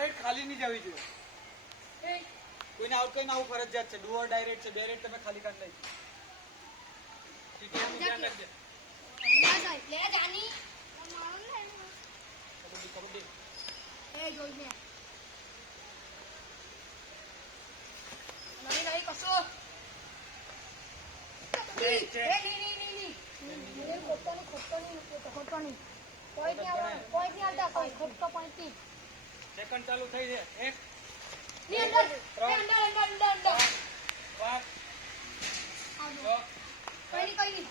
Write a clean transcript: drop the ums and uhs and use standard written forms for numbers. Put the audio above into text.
Red ખાલી નહીં જવી જોઈએ. કોઈને આઉટ કરીને આવું ફરજિયાત છે. ડુ ઓર ડાઈ રેડ છે. 2 રેડ તમે ખાલી કાઢ લઈ. ટીટીએમ ધ્યાન રાખજે. લે જાની કબડ્ડી એ જોઈ લે નહીં કશો ની ખોટો નહીં કોઈ નહીં આવતા કોઈ ખોટો પોઈન્ટ ની સેકન્ડ ચાલુ થઈ છે. 1 ની અંદર 5 5 6 કોઈ નહીં